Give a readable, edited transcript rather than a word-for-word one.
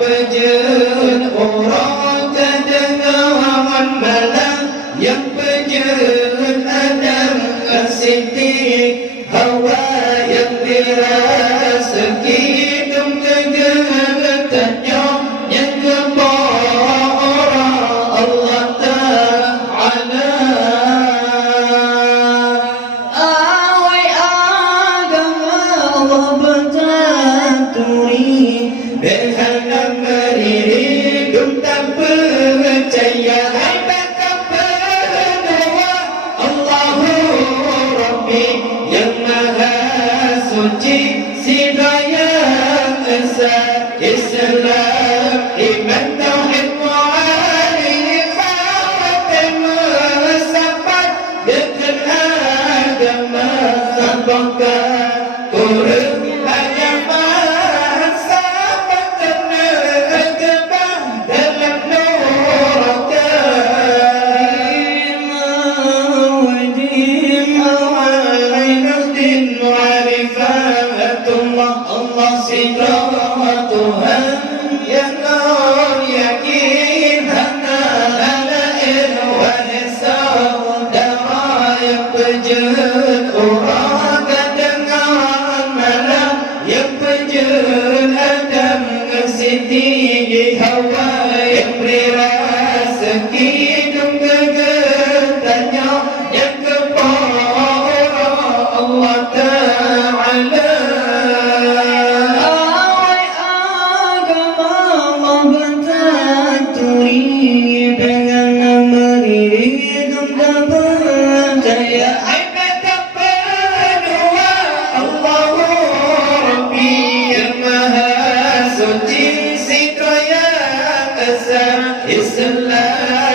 pejen orang kedengaran malam, yang pejen Adam Siti Hawa, yang dirasaki hidup kegetannya, yang kepada Allah Ta'ala. Awai agama Allah bertaturi, berhanam berdiri dum tak percaya. Hai bakal berdua Allahu Rabbi yang maha suci, si daya esa Islam iman tauhid mu'arifat mesabat dengan agama sabangkan kurang agama sahabat terkebang dalam neraka. Wa'ainuddin wa'rifatullah Allah sidra Tuhan yang yakin hana halair wanisa saudara yang pejen orang kedengaran malam, yang pejen Adam Siti Hawa, yang beri rezeki hidup kegetannya, yang kepada Allah Ta'ala. Awai agama Allah bertaturi, dengan berdiri hidup dan percaya. Hai bakal berdua Allahu Rabbi yang maha suci, si daya esa Islam